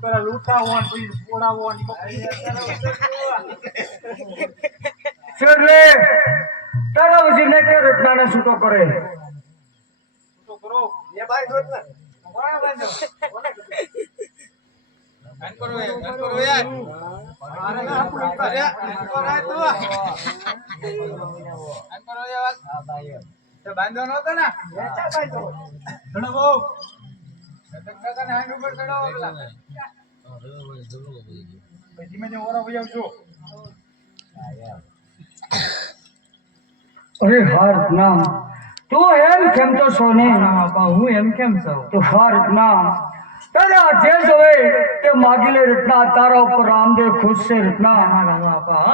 પેલા લૂંટાવો ને પછી પોડાવો ને એટલે તારા વજીને કે રત્નાને છૂટો કરે તો કરો એ ભાઈ જોત ને કોણે બાંધો કોને કરો યાર અરે ના આપણું કરે કરાય તો કરો યાર હા ભાઈ તો બાંધો નતો ને એચા બાંધો ચડો બહુ સતકને હાંડ ઉપર ચડો પેલા પછી મેં ઓરા ભઈ આવજો અરે હાર ના તું એમ કેમ તો સોને હું એમ કેમ છું તો હાર ના તારા જે જોવે તે માગી લે રત્ના તારા ઉપર રામદેવ ખુશ છે રત્ના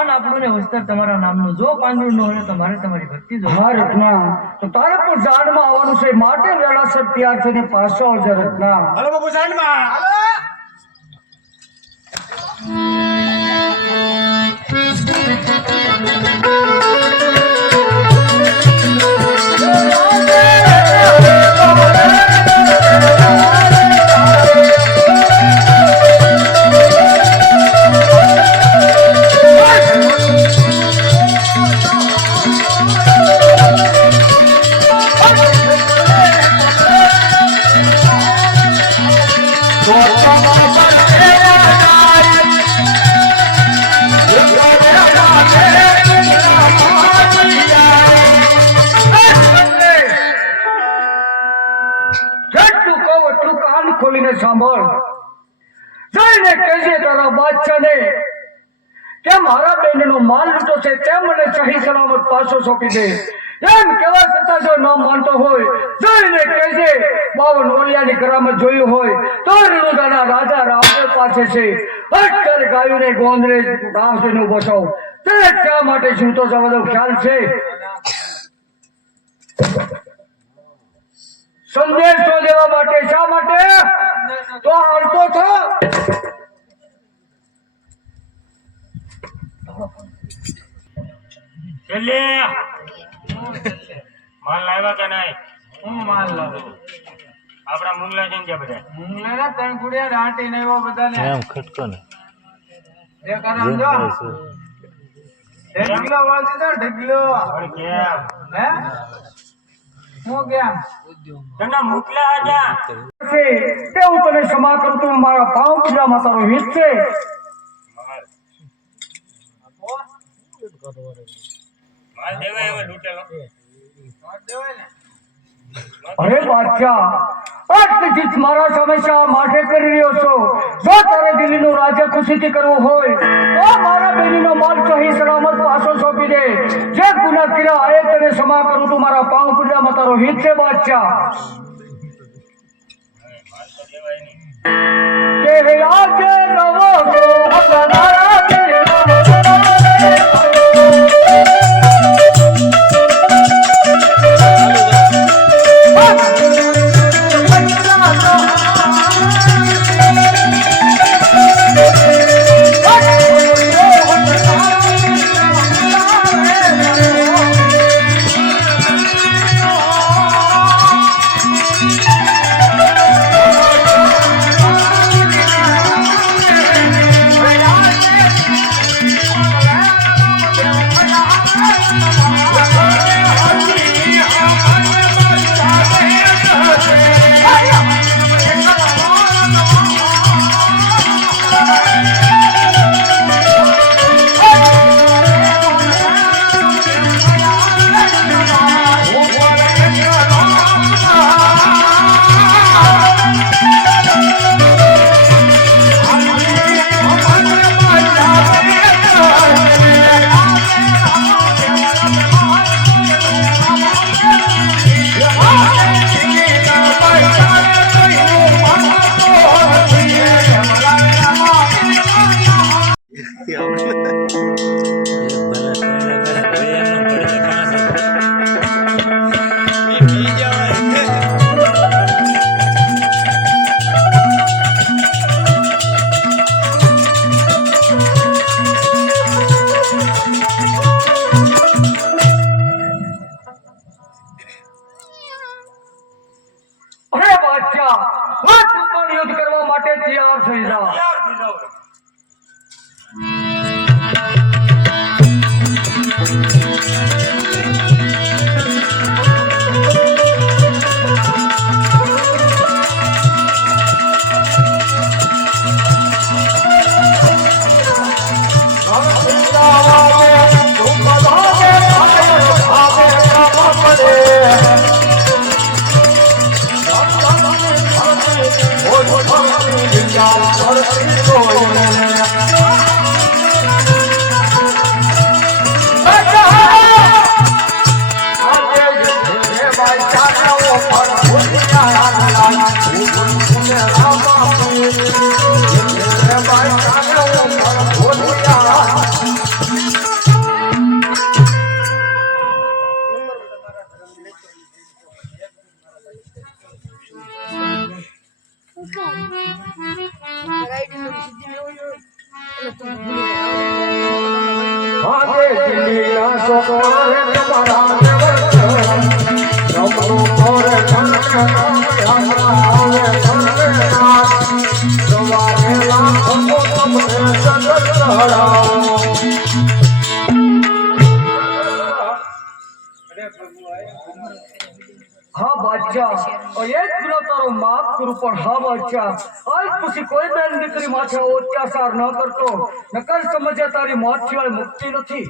આપણું ને વસ્તર તમારા નામનું જો પાંદડું ન હોય તમારે તમારી ભક્તિ જો હા રત્ના તો તારે પણ ઝાડમાં આવવાનું છે માટે વેળાસર તૈયાર થઈને પાછો આવજે રત્ના હાલો બાબુ સાંડમાં હાલો ખોલીને સાંભળ જઈને કહેજે તારા બાદશાહને કે મારા બેનનો માલ લૂંટો છે તેમ મને સહી સલામત પાછો સોંપી દે એમ કેવા છતાં જો ન માનતો હોય જઈને કહેજે 52 ઓલિયાની કરામત જોયું હોય તો રણુદાના રાજા રામદેવ પાસે છે અટકર ગાયોને ગોંદરે રાસને ઉભો છો તે શા માટે શું તો બધો ખ્યાલ છે સંદેશો લેવા માટે શા માટે તો હાલતો થો છેલ્લે માલ લાવ્યા કે નહીં હું માલ લાવો આપડા મુંગલા છે ને જ્યાં બધા મુંગલાના ત્રણ ગુડિયા રાટી ને એવા બધાને એમ ખટકો ને એ કરામ જો ઢગલો વાળતી તો ઢગલો પણ કેમ હે હું કેમ તમને મોકલા હતા તે હું તને ક્ષમા કરું તું મારા પાવ પૂજામાં તારો હિત છે માલ દેવાય હવે લૂંટેલો દેવાય ને અરે બાદશાહ આટલી જીત મારા સામે શા માટે કરી રહ્યો છો જો તારે દિલ્હીનું રાજ્ય ખુશીથી કરવું હોય તો મારા બેનીનો માલ સહી સલામત પાછો સોંપી દે જે ગુના કર્યા એ તને ક્ષમા કરું તું મારા પાવ પૂજામાં તારો હિત છે બાદશાહ માલ તો દેવાય નહીં કે આજે નવો ભગવાના દિલનો માટે તૈયાર થઈ જા. તૈયાર થઈ જાઓ. હા બાદશાહ, એક ગુનો તારો માફ કરું, પણ હા બાદશાહ, આજ પછી કોઈ બેન દીકરી માથે અત્યાચાર ન કરતો, નકર સમજ્યા તારી મોત સિવાય મુક્તિ નથી.